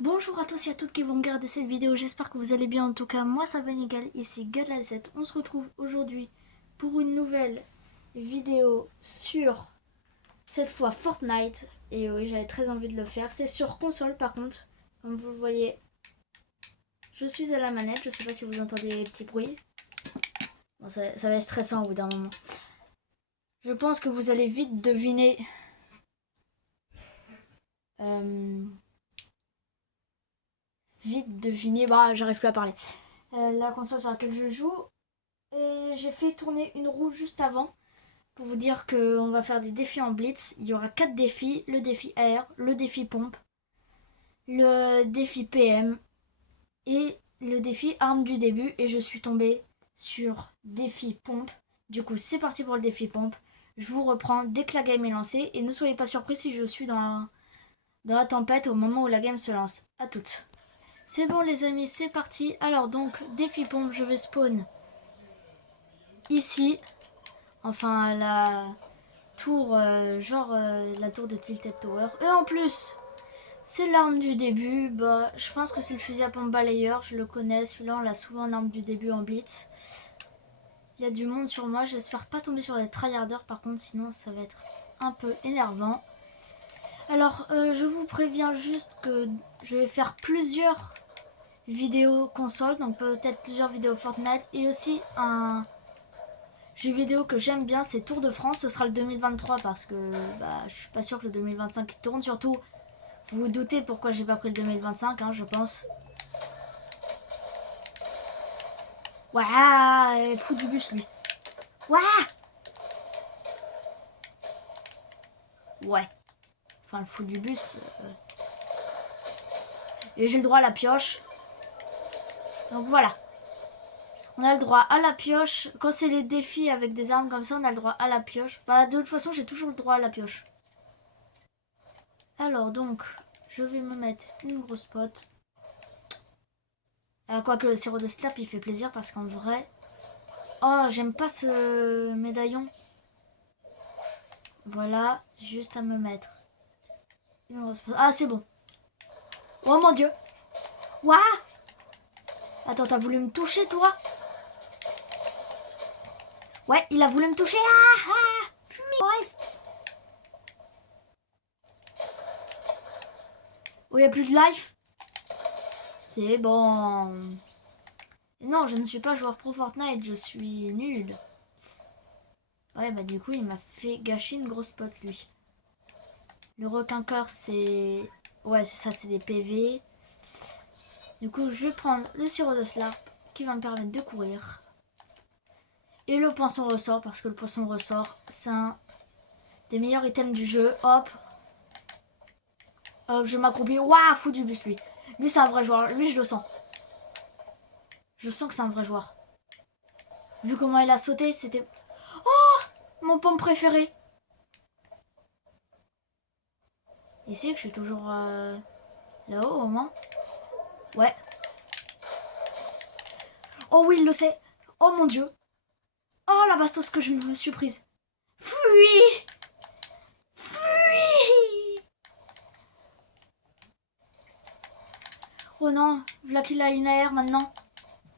Bonjour à tous et à toutes qui vont regarder cette vidéo, j'espère que vous allez bien. En tout cas, moi ça va nickel, ici Gadla7. On se retrouve aujourd'hui pour une nouvelle vidéo sur, cette fois, Fortnite. Et oui, j'avais très envie de le faire. C'est sur console par contre, comme vous le voyez. Je suis à la manette, je sais pas si vous entendez les petits bruits. Bon, ça va être stressant au bout d'un moment. Je pense que vous allez vite deviner... bah j'arrive plus à parler. La console sur laquelle je joue. Et j'ai fait tourner une roue juste avant pour vous dire qu'on va faire des défis en blitz. Il y aura 4 défis, le défi air, le défi pompe, le défi PM et le défi arme du début. Et je suis tombée sur défi pompe. Du coup, c'est parti pour le défi pompe. Je vous reprends dès que la game est lancée. Et ne soyez pas surpris si je suis dans la tempête au moment où la game se lance. A toutes. C'est bon les amis, c'est parti. Alors donc, défi pompe, je vais spawn ici. Enfin, la tour, la tour de Tilted Tower. Et en plus, c'est l'arme du début. Bah, je pense que c'est le fusil à pompe balayeur. Je le connais, celui-là, on l'a souvent en arme du début en blitz. Il y a du monde sur moi. J'espère pas tomber sur les tryharders, par contre, sinon ça va être un peu énervant. Alors, je vous préviens juste que je vais faire plusieurs vidéos console, donc peut-être plusieurs vidéos Fortnite, et aussi un jeu vidéo que j'aime bien, c'est Tour de France. Ce sera le 2023 parce que je suis pas sûr que le 2025 tourne. Surtout, vous vous doutez pourquoi j'ai pas pris le 2025, je pense. Ouah, fou du bus lui. Ouah. Ouais. Enfin, le fou du bus. Et j'ai le droit à la pioche. Donc voilà. On a le droit à la pioche. Quand c'est les défis avec des armes comme ça, on a le droit à la pioche. Bah, de toute façon, j'ai toujours le droit à la pioche. Alors donc, je vais me mettre une grosse pote. Quoique le sirop de slap, il fait plaisir parce qu'en vrai... Oh, j'aime pas ce médaillon. Voilà, juste à me mettre une grosse pote. Ah, c'est bon. Oh mon dieu. Ouah. Attends, t'as voulu me toucher, toi? Ouais, il a voulu me toucher. Ah, ah. Reste. Oh, il n'y a plus de life. C'est bon. Non, je ne suis pas joueur pro Fortnite, je suis nul. Ouais, bah du coup, il m'a fait gâcher une grosse pote, lui. Le requin cœur, c'est... Ouais, c'est ça, c'est des PV. Du coup, je vais prendre le sirop de slap qui va me permettre de courir. Et le poisson ressort, parce que le poisson ressort, c'est un des meilleurs items du jeu. Hop. Hop, je m'accroupis. Waouh, fou du bus, lui. Lui, c'est un vrai joueur. Lui, je le sens. Je sens que c'est un vrai joueur. Vu comment il a sauté, c'était... Oh, mon pompe préféré. Ici, que je suis toujours là-haut, au moins. Ouais. Oh oui, il le sait. Oh mon dieu. Oh, la bastos que je me suis prise. Fuis. Fuis. Oh non, voilà qu'il a une AR maintenant.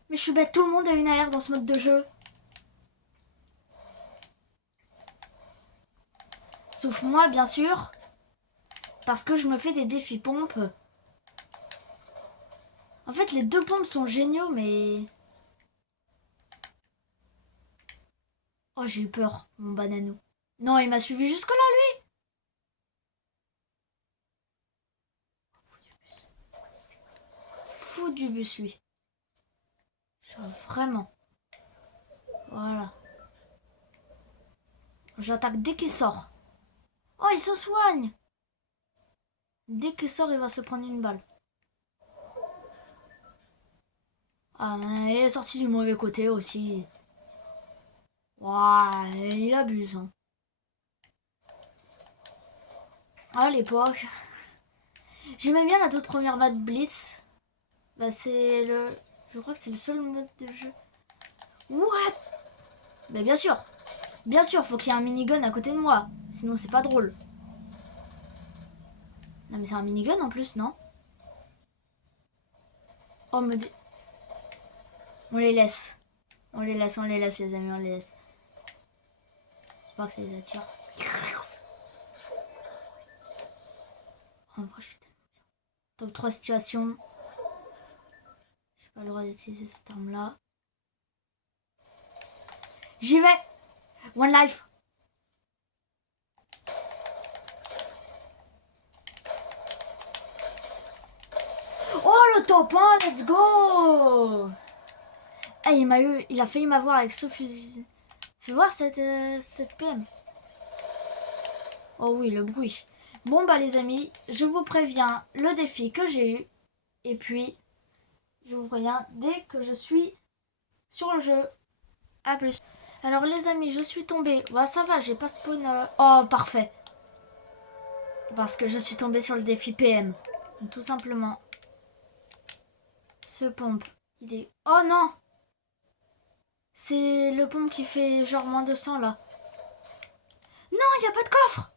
Mais je suis bête, tout le monde a une AR dans ce mode de jeu. Sauf moi, bien sûr. Parce que je me fais des défis pompes. En fait, les deux pompes sont géniaux, mais... Oh, j'ai eu peur, mon banano. Non, il m'a suivi jusque-là, lui. Fou du bus, lui. Genre, vraiment. Voilà. J'attaque dès qu'il sort. Oh, il se soigne. Dès qu'il sort, il va se prendre une balle. Ah, il est sorti du mauvais côté aussi. Ouah, il abuse. Hein. À l'époque, j'aimais bien la toute première map Blitz. Bah, c'est le... Je crois que c'est le seul mode de jeu. What? Mais bien sûr. Bien sûr, faut qu'il y ait un minigun à côté de moi. Sinon, c'est pas drôle. Non, mais c'est un minigun en plus, non? Oh, me dit... On les laisse. On les laisse, les amis, on les laisse. Je crois que ça les attire. En vrai, je suis top 3 situation. J'ai pas le droit d'utiliser cette arme-là. J'y vais! One life! Oh, le top 1, let's go! Ah, il a failli m'avoir avec ce fusil. Fais voir cette PM. Oh oui, le bruit. Bon bah les amis, je vous préviens le défi que j'ai eu. Et puis, je vous préviens dès que je suis sur le jeu. A plus. Alors les amis, je suis tombée. Bah ça va, j'ai pas spawn. Oh, parfait. Parce que je suis tombée sur le défi PM. Donc, tout simplement. Ce pompe, il est... Oh non! C'est le pompe qui fait genre moins de 100 là. Non, il n'y a pas de coffre!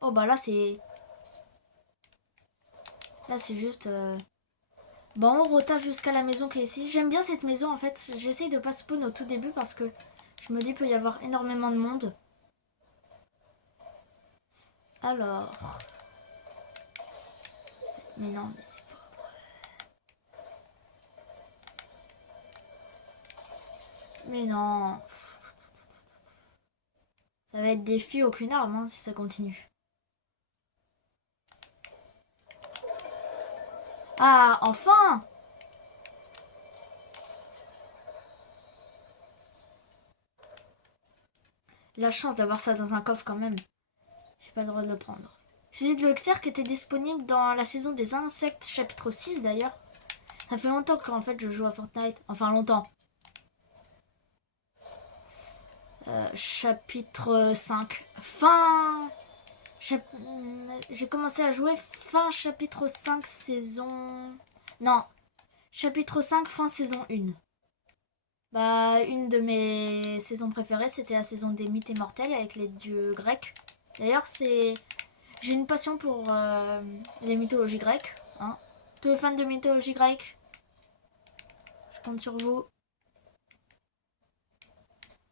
Oh bah là c'est... Là c'est juste... Bon, on rota jusqu'à la maison qui est ici. J'aime bien cette maison en fait. J'essaye de pas spawn au tout début parce que je me dis qu'il peut y avoir énormément de monde. Alors... Mais non, mais c'est pas... Mais non... Ça va être défi aucune arme hein, si ça continue. Ah, enfin! La chance d'avoir ça dans un coffre quand même. J'ai pas le droit de le prendre. Fusil de Luxer qui était disponible dans la saison des insectes chapitre 6 d'ailleurs. Ça fait longtemps qu'en fait je joue à Fortnite. Enfin longtemps. Chapitre 5. Fin... J'ai commencé à jouer fin chapitre 5 saison... Non. Chapitre 5 fin saison 1. Bah, une de mes saisons préférées, c'était la saison des mythes immortels avec les dieux grecs. D'ailleurs, c'est... J'ai une passion pour les mythologies grecques. Hein. Tous les fans de mythologie grecque, je compte sur vous.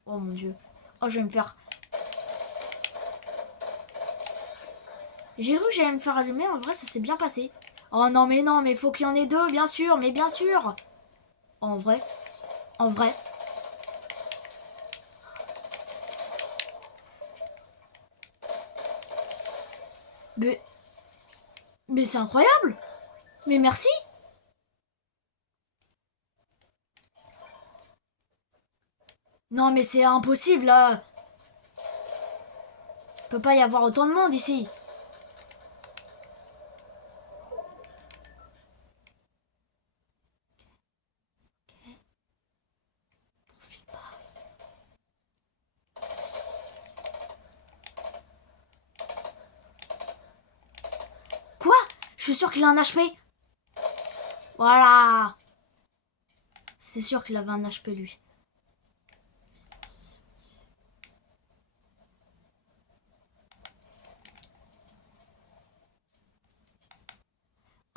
Oh mon dieu. Oh, je vais me faire... J'ai cru que j'allais me faire allumer. En vrai, ça s'est bien passé. Oh non, mais faut qu'il y en ait deux, bien sûr. Mais bien sûr. En vrai. En vrai. Mais... Mais c'est incroyable. Mais merci. Non, mais c'est impossible, là. Peut pas y avoir autant de monde ici. Quoi? Je suis sûr qu'il a un HP. Voilà. C'est sûr qu'il avait un HP, lui.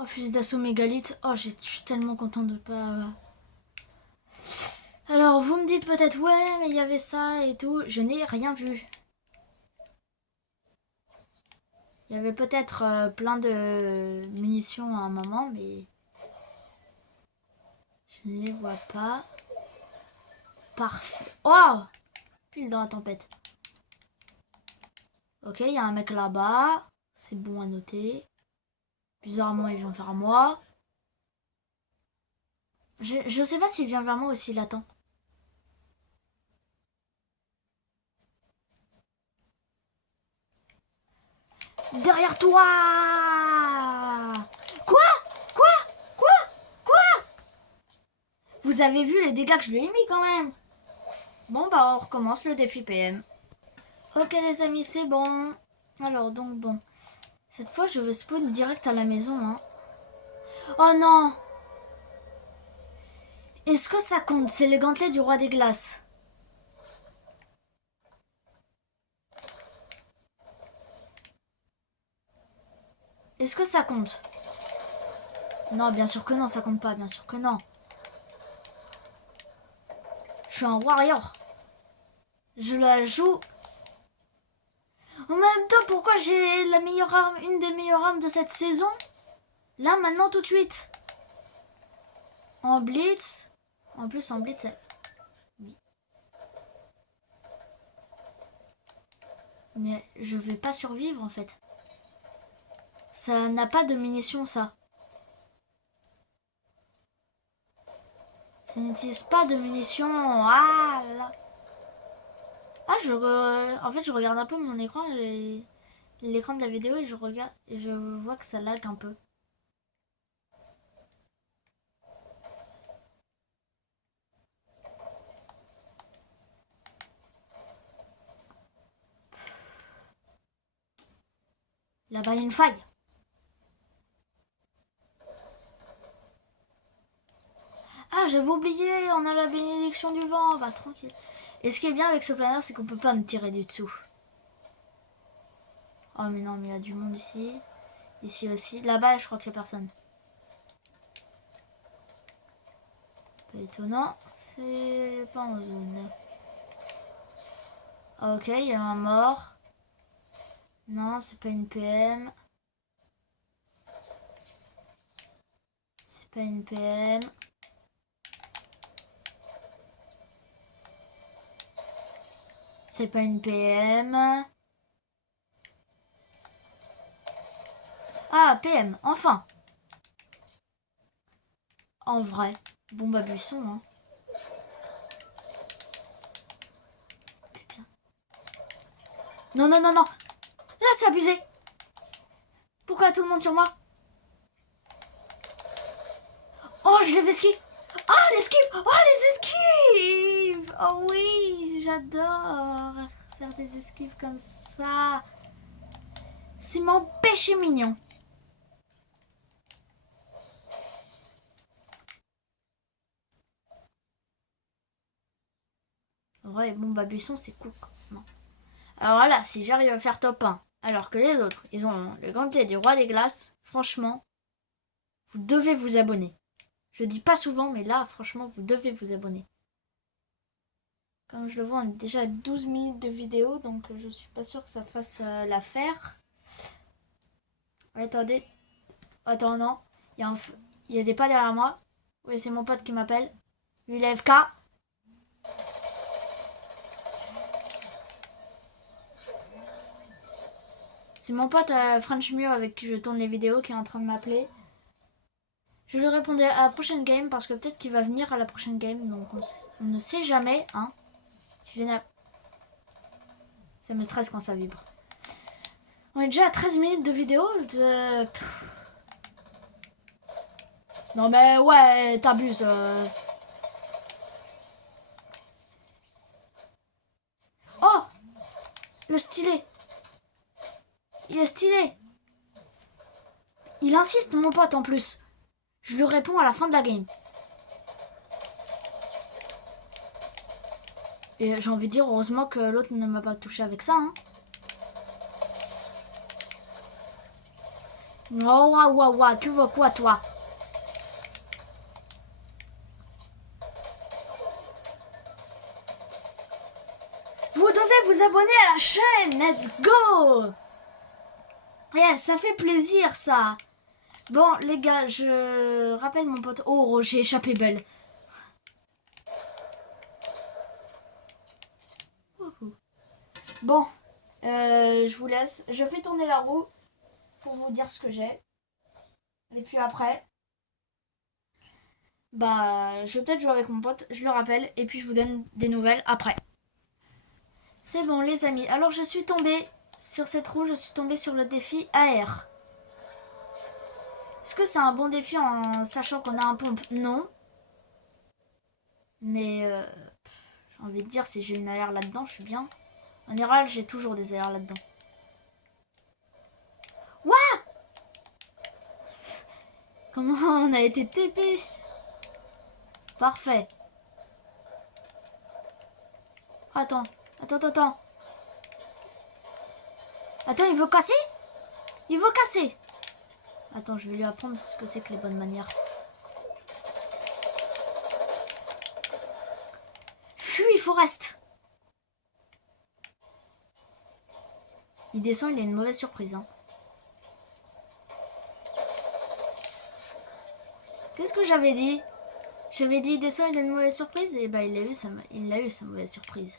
Oh, fusil d'assaut mégalith. Oh, je suis tellement contente de pas... Alors, vous me dites peut-être, ouais, mais il y avait ça et tout. Je n'ai rien vu. Il y avait peut-être plein de munitions à un moment, mais... Je ne les vois pas. Parfait. Oh! Pile dans la tempête. Ok, il y a un mec là-bas. C'est bon à noter. Bizarrement, il vient vers moi. Je sais pas s'il vient vers moi ou s'il attend. Derrière toi! Quoi? Quoi? Quoi? Quoi? Vous avez vu les dégâts que je lui ai mis quand même. Bon bah on recommence le défi PM. Ok les amis, c'est bon. Alors donc bon. Cette fois je vais spawn direct à la maison. Hein. Oh non! Est-ce que ça compte? C'est le gantelet du roi des glaces. Est-ce que ça compte? Non, bien sûr que non, ça compte pas, bien sûr que non. Je suis un warrior. Je la joue. En même temps, pourquoi j'ai la meilleure arme, une des meilleures armes de cette saison? Là, maintenant, tout de suite. En blitz. En plus, en blitz, oui. Mais je vais pas survivre, en fait. Ça n'a pas de munitions, ça. Ça n'utilise pas de munitions. Ah là. Ah, en fait, je regarde un peu mon écran, l'écran de la vidéo, et je regarde, et je vois que ça lag un peu. Là-bas, il y a une faille. Ah, j'avais oublié, on a la bénédiction du vent. Bah, tranquille. Et ce qui est bien avec ce planeur, c'est qu'on peut pas me tirer du dessous. Oh, mais non, mais il y a du monde ici. Ici aussi. Là-bas, je crois qu'il y a personne. Pas étonnant. C'est pas en zone. Ok, il y a un mort. Non, c'est pas une PM. C'est pas une PM. C'est pas une PM. Ah, PM, enfin. En vrai. Bombe à buisson, hein. Non, non, non, non. Ah, c'est abusé. Pourquoi tout le monde sur moi? Oh, je l'ai esquive. Ah, l'esquive. Oh, les esquives. Oh oui, j'adore faire des esquives comme ça. C'est mon péché mignon. Ouais, bon, bah, buisson, c'est cool. Non. Alors là, si j'arrive à faire top 1, alors que les autres, ils ont le gantier du roi des glaces, franchement, vous devez vous abonner. Je le dis pas souvent, mais là, franchement, vous devez vous abonner. Comme je le vois, on est déjà à 12 minutes de vidéo, donc je suis pas sûre que ça fasse l'affaire. Attendez. Attends, non. Il y a des pas derrière moi. Oui, c'est mon pote qui m'appelle. Lui, la FK. C'est mon pote French Mio avec qui je tourne les vidéos qui est en train de m'appeler. Je lui répondais à la prochaine game parce que peut-être qu'il va venir à la prochaine game. Donc on ne sait jamais. Hein. Ça me stresse quand ça vibre. On est déjà à 13 minutes de vidéo. Non mais ouais, t'abuses. Oh, le stylet. Il est stylé. Il insiste, mon pote, en plus. Je lui réponds à la fin de la game. Et j'ai envie de dire, heureusement que l'autre ne m'a pas touché avec ça. Hein. Oh, waouh, waouh, waouh, tu veux quoi, toi? Vous devez vous abonner à la chaîne. Let's go! Yes, ça fait plaisir, ça. Bon, les gars, je rappelle mon pote. Oh, j'ai échappé belle. Bon, je vous laisse. Je fais tourner la roue pour vous dire ce que j'ai. Et puis après, bah, je vais peut-être jouer avec mon pote. Je le rappelle. Et puis je vous donne des nouvelles après. C'est bon, les amis. Alors, je suis tombée sur cette roue. Je suis tombée sur le défi AR. Est-ce que c'est un bon défi en sachant qu'on a un pompe? Non. Mais j'ai envie de dire, si j'ai une AR là-dedans, je suis bien. En général, j'ai toujours des AR là-dedans. Ouah! Comment on a été TP? Parfait. Attends, attends. Attends, il veut casser? Il veut casser. Attends, je vais lui apprendre ce que c'est que les bonnes manières. Fuis, Forest! Il descend, il a une mauvaise surprise. Hein. Qu'est-ce que j'avais dit? J'avais dit, il descend, il a une mauvaise surprise. Et bah, il a eu sa mauvaise surprise.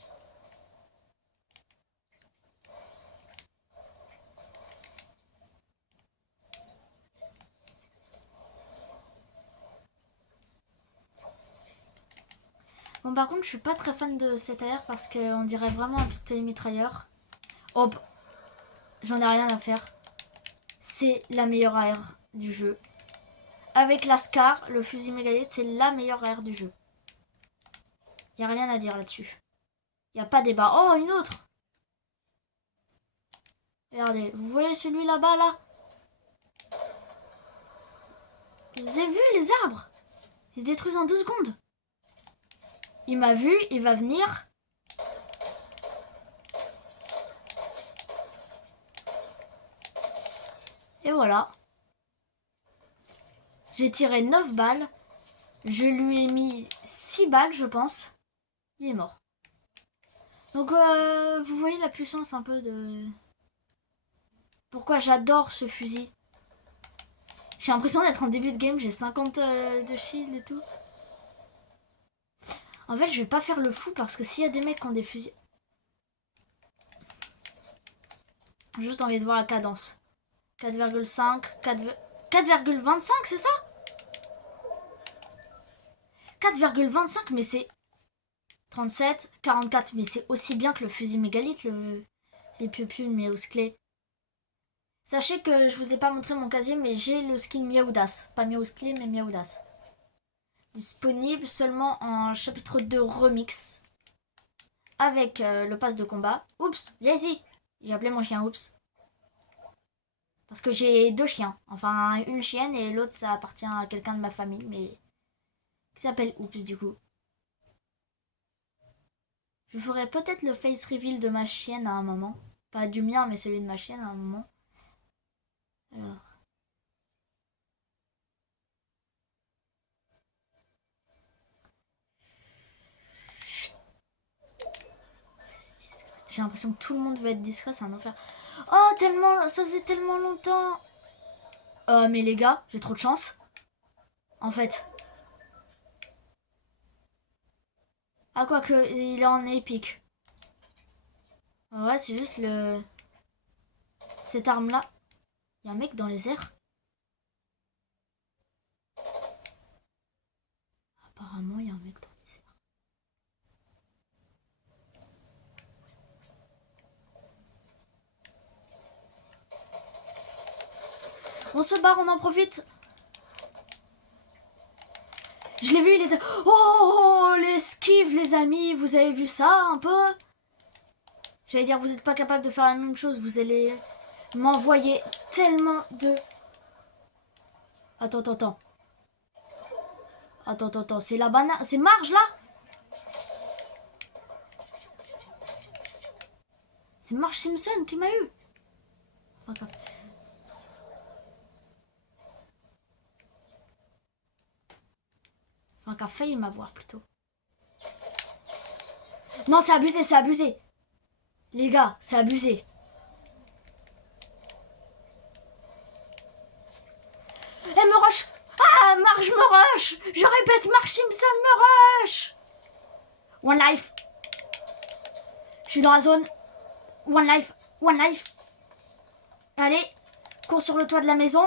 Bon, par contre, je suis pas très fan de cette AR parce qu'on dirait vraiment un pistolet mitrailleur. Hop, j'en ai rien à faire. C'est la meilleure AR du jeu. Avec la Scar, le fusil mégalith, c'est la meilleure AR du jeu. Y a rien à dire là-dessus. Y a pas débat. Oh, une autre! Regardez, vous voyez celui là-bas, là? Vous avez vu les arbres? Ils se détruisent en 2 secondes. Il m'a vu, il va venir. Et voilà. J'ai tiré 9 balles. Je lui ai mis 6 balles, je pense. Il est mort. Donc, vous voyez la puissance un peu de... Pourquoi j'adore ce fusil. J'ai l'impression d'être en début de game. J'ai 50 de shield et tout. En fait, je vais pas faire le fou parce que s'il y a des mecs qui ont des fusils... J'ai juste envie de voir la cadence. 4,5, 4,25, c'est ça? 4,25, mais c'est 37, 44, mais c'est aussi bien que le fusil mégalith, les piou-piou de Miao's Clé. Sachez que je vous ai pas montré mon casier, mais j'ai le skin Miaoudas. Pas Miao's Clé, mais Miaoudas. Disponible seulement en chapitre 2 remix. Avec le pass de combat. Oups, viens ici. J'ai appelé mon chien Oups. Parce que j'ai 2 chiens. Enfin, une chienne et l'autre, ça appartient à quelqu'un de ma famille, mais... qui s'appelle Oups, du coup. Je ferai peut-être le face reveal de ma chienne à un moment. Pas du mien, mais celui de ma chienne à un moment. Alors... J'ai l'impression que tout le monde veut être discret, c'est un enfer. Oh, tellement, ça faisait tellement longtemps. Mais les gars, j'ai trop de chance. En fait. Ah, quoi que, il est en épique. En vrai, c'est juste le... cette arme-là. Il y a un mec dans les airs. Apparemment, il y a un mec dans les airs. On se barre, on en profite. Je l'ai vu, il était... Oh, l'esquive, les amis. Vous avez vu ça, un peu? J'allais dire, vous n'êtes pas capable de faire la même chose. Vous allez m'envoyer tellement de... Attends. Attends. C'est la banane... C'est Marge, là? C'est Marge Simpson qui m'a eu. Enfin, qui a failli m'avoir, plutôt. Non, c'est abusé. Les gars, c'est abusé. Elle me rush. Ah, Marge me rush. Je répète, Marge Simpson me rush. One life. Je suis dans la zone. One life. Allez, cours sur le toit de la maison.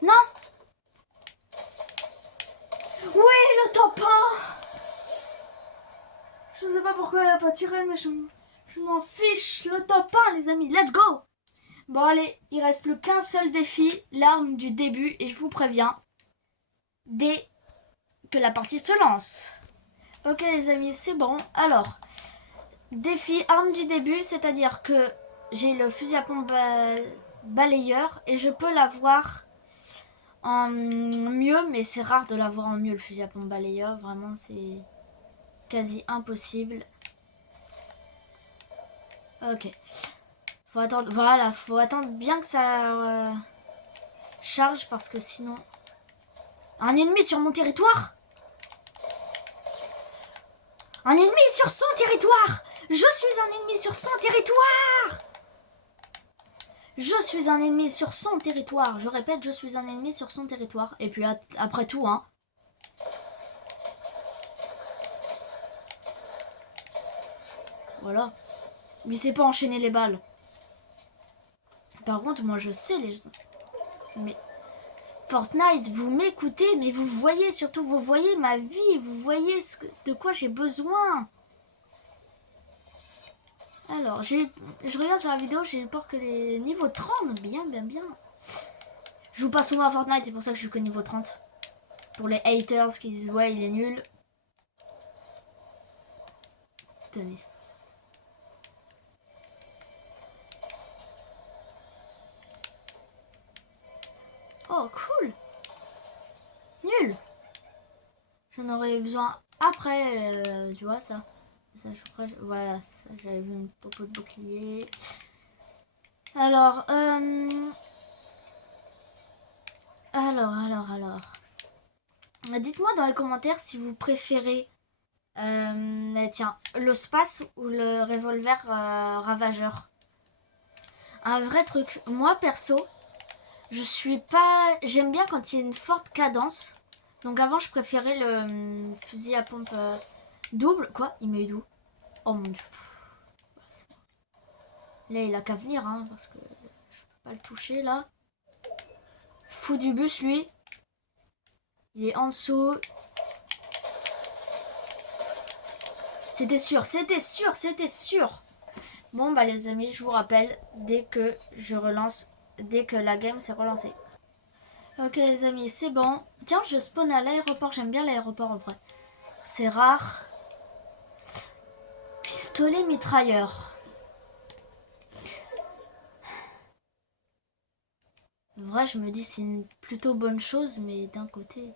Non. Oui, le top 1. Je sais pas pourquoi elle a pas tiré, mais je m'en fiche. Le top 1, les amis, let's go. Bon, allez, il reste plus qu'un seul défi, l'arme du début, et je vous préviens, dès que la partie se lance. Ok, les amis, c'est bon. Alors, défi arme du début, c'est-à-dire que j'ai le fusil à pompe balayeur, et je peux l'avoir en mieux, mais c'est rare de l'avoir en mieux, le fusil à pompe balayeur. Vraiment, c'est quasi impossible. Ok. Faut attendre, voilà, faut attendre bien que ça charge parce que sinon... Un ennemi sur mon territoire? Un ennemi sur son territoire! Je suis un ennemi sur son territoire! Je suis un ennemi sur son territoire. Je répète, je suis un ennemi sur son territoire. Et puis après tout, hein. Voilà. Mais c'est pas enchaîner les balles. Par contre, moi je sais les... Mais... Fortnite, vous m'écoutez, mais vous voyez surtout, vous voyez ma vie, vous voyez de quoi j'ai besoin. Alors, je regarde sur la vidéo, j'ai peur que les niveaux 30, bien. Je joue pas souvent à Fortnite, c'est pour ça que je suis que niveau 30. Pour les haters qui disent ouais, il est nul. Tenez. Oh, cool. Nul. J'en aurais besoin après, tu vois ça. Ça, je crois, voilà, ça, j'avais vu une popo de bouclier. Alors, alors. Dites-moi dans les commentaires si vous préférez, tiens, le space ou le revolver ravageur. Un vrai truc. Moi, perso, je suis pas... J'aime bien quand il y a une forte cadence. Donc avant, je préférais le fusil à pompe double. Quoi? Il met d'où? Oh mon dieu. Là, il a qu'à venir, hein, parce que je peux pas le toucher, là. Fou du bus, lui. Il est en dessous. C'était sûr. Bon, bah les amis, je vous rappelle, dès que je relance, dès que la game s'est relancée. Ok les amis, c'est bon. Tiens, je spawn à l'aéroport, j'aime bien l'aéroport en vrai. C'est rare. Pistolet mitrailleur. En vrai, je me dis c'est une plutôt bonne chose, mais d'un côté...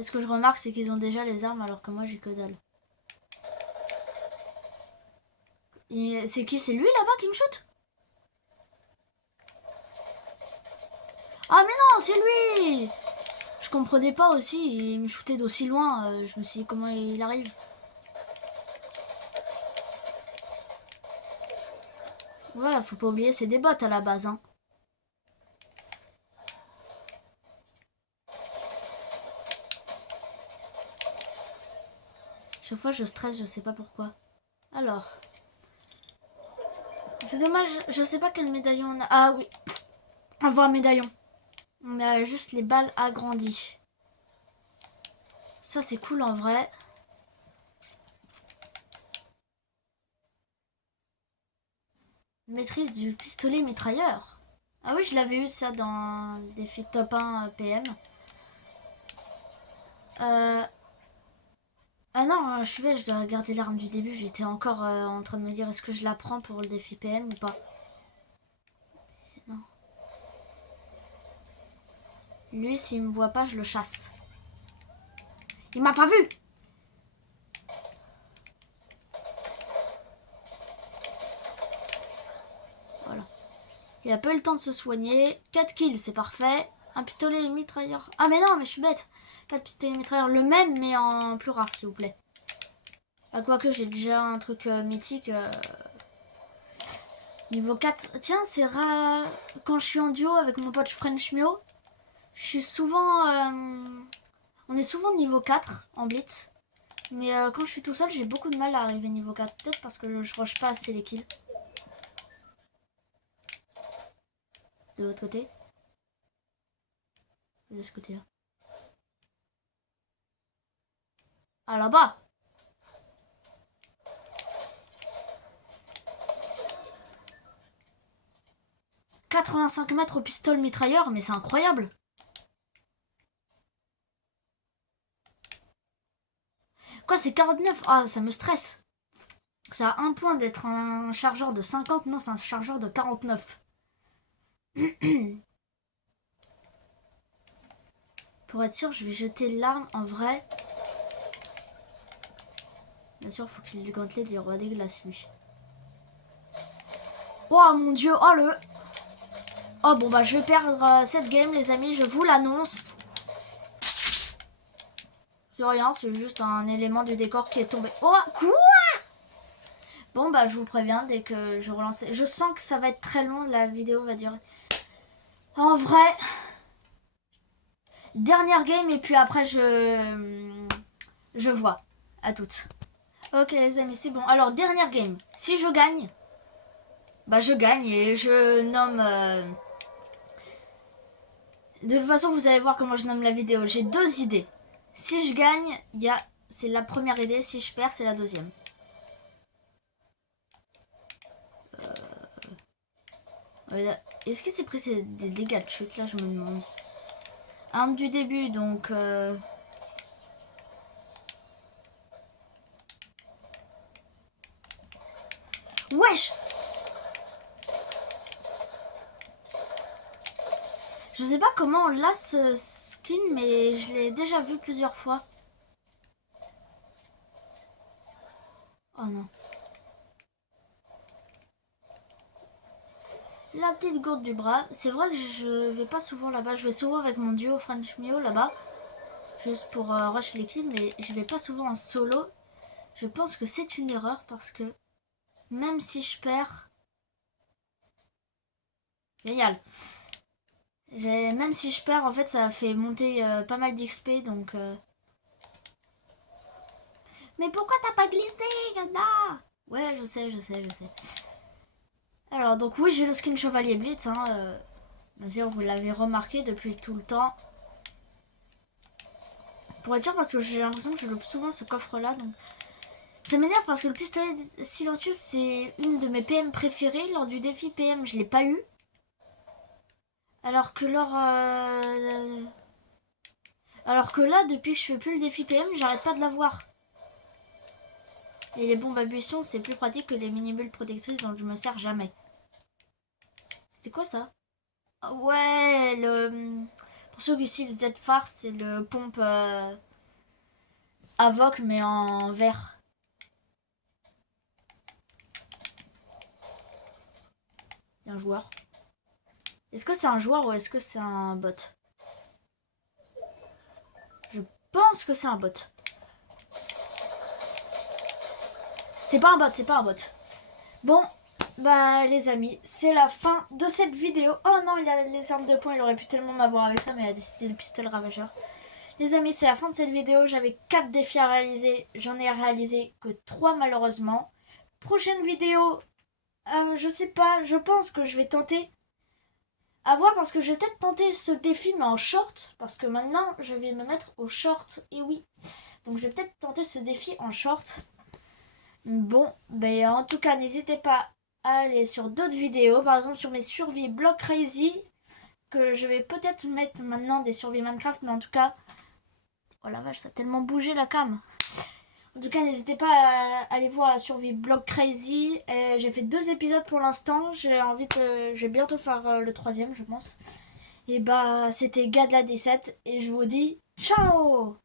Ce que je remarque, c'est qu'ils ont déjà les armes alors que moi j'ai que dalle. C'est qui? C'est lui là-bas qui me shoot? Ah mais non, c'est lui! Je comprenais pas aussi, il me shootait d'aussi loin. Je me suis dit comment il arrive. Voilà, faut pas oublier, c'est des bots à la base. Hein. Chaque fois je stresse, je sais pas pourquoi. Alors. C'est dommage, je sais pas quel médaillon on a. Ah oui, avoir un médaillon. On a juste les balles agrandies. Ça c'est cool en vrai. Maîtrise du pistolet mitrailleur. Ah oui, je l'avais eu ça dans défi top 1 PM. Ah non, je dois garder l'arme du début. J'étais encore en train de me dire est-ce que je la prends pour le défi PM ou pas. Non. Lui, s'il me voit pas, je le chasse. Il m'a pas vu. Voilà. Il a pas eu le temps de se soigner. 4 kills, c'est parfait. Un pistolet mitrailleur. Ah mais non, mais je suis bête. Pas de pistolet mitrailleur. Le même, mais en plus rare, s'il vous plaît. Ah, quoique, j'ai déjà un truc mythique. Niveau 4. Tiens, c'est rare. Quand je suis en duo avec mon pote French Mio, je suis souvent... on est souvent niveau 4 en blitz. Mais quand je suis tout seul, j'ai beaucoup de mal à arriver niveau 4. Peut-être parce que je rush pas assez les kills. De l'autre côté. De ce côté-là. Ah là-bas. 85 mètres au pistolet mitrailleur, mais c'est incroyable. Quoi, c'est 49? Ah, ça me stresse. Ça a un point d'être un chargeur de 50. Non, c'est un chargeur de 49. Pour être sûr, je vais jeter l'arme en vrai. Bien sûr, faut qu'il ait le gantelet du roi des glaces, lui. Oh mon dieu, oh le... Oh bon bah je vais perdre cette game les amis, je vous l'annonce. C'est rien, c'est juste un élément du décor qui est tombé. Oh quoi? Bon bah je vous préviens dès que je relance. Je sens que ça va être très long, la vidéo va durer. En vrai... Dernière game et puis après je vois. À toutes. Ok les amis, c'est bon. Alors dernière game. Si je gagne, bah je gagne et je nomme... De toute façon, vous allez voir comment je nomme la vidéo. J'ai deux idées. Si je gagne, c'est la première idée. Si je perds, c'est la deuxième. Est-ce que c'est pris des dégâts de chute là, je me demande. Arme du début, donc... Wesh! Je sais pas comment on l'a ce skin, mais je l'ai déjà vu plusieurs fois. Oh non. La petite gourde du bras. C'est vrai que je vais pas souvent là-bas. Je vais souvent avec mon duo French Mio là-bas. Juste pour rush les kills, mais je vais pas souvent en solo. Je pense que c'est une erreur parce que même si je perds... Génial. Même si je perds, en fait, ça fait monter pas mal d'XP, donc... Mais pourquoi t'as pas glissé, Ganda? Ouais, je sais. Alors, donc oui, j'ai le skin Chevalier Blitz, hein. Bien sûr, vous l'avez remarqué depuis tout le temps. Pour être sûr, parce que j'ai l'impression que je loupe souvent ce coffre-là, donc... Ça m'énerve parce que le pistolet silencieux, c'est une de mes PM préférées. Lors du défi PM, je l'ai pas eu. Alors que là, depuis que je fais plus le défi PM, j'arrête pas de l'avoir. Et les bombes à buisson, c'est plus pratique que les mini-bulles protectrices dont je me sers jamais. C'était quoi ça? Ouais, pour ceux qui suivent Z-Far, c'est le pompe Avoc, mais en vert. Il y a un joueur. Est-ce que c'est un joueur ou est-ce que c'est un bot? Je pense que c'est un bot. C'est pas un bot. Bon, bah les amis, c'est la fin de cette vidéo. Oh non, il a les armes de poing, il aurait pu tellement m'avoir avec ça, mais il a décidé le pistolet ravageur. Les amis, c'est la fin de cette vidéo. J'avais 4 défis à réaliser. J'en ai réalisé que 3 malheureusement. Prochaine vidéo, je sais pas, je pense que je vais tenter. À voir parce que je vais peut-être tenter ce défi mais en short. Parce que maintenant, je vais me mettre au short. Et oui. Donc je vais peut-être tenter ce défi en short. Bon, ben en tout cas, n'hésitez pas à aller sur d'autres vidéos. Par exemple sur mes survies Block Crazy. Que je vais peut-être mettre maintenant des survies Minecraft. Mais en tout cas... Oh la vache, ça a tellement bougé la cam. En tout cas, n'hésitez pas à aller voir la survie Block Crazy. J'ai fait 2 épisodes pour l'instant. Je vais bientôt faire le 3e, je pense. Et bah, c'était Gadla17 et je vous dis ciao.